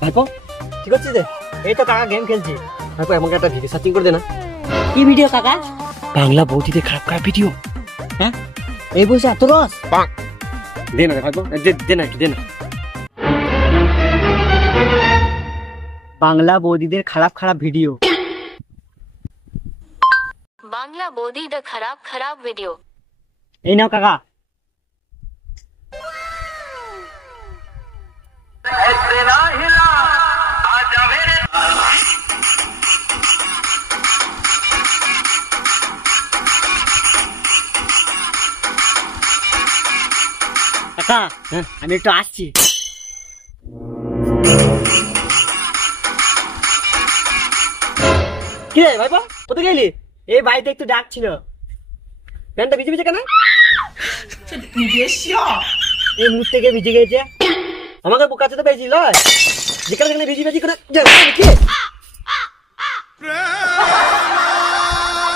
ভাইপো ঠিক আছে যে এই তো কাকা গেম খেলছি। ভাইপো আমাকে একটা ভিডিও সার্চিং করে দে না। কি ভিডিও কাকা? বাংলা বৌদিদের খারাপ খারাপ ভিডিও। হ্যাঁ এই বলছে এত রস? দে না ভাইপো, দে না একটু দে না। বাংলা বৌদিদের খারাপ খারাপ ভিডিও। বাংলা বৌদিদের খারাপ খারাপ ভিডিও। এই নাও কাকা। কাকা আমি একটু আসছি। কি রে ভাইপো কোথায় গেলি? এই বাড়িতে একটু ডাক ছিল। প্যান্টটা ভিজে ভিজে কেন? এই মুখ থেকে ভিজে গেছে। আমাকে বোকাতে তো পেয়েছিল যেখানে ভিজি ভিজি করে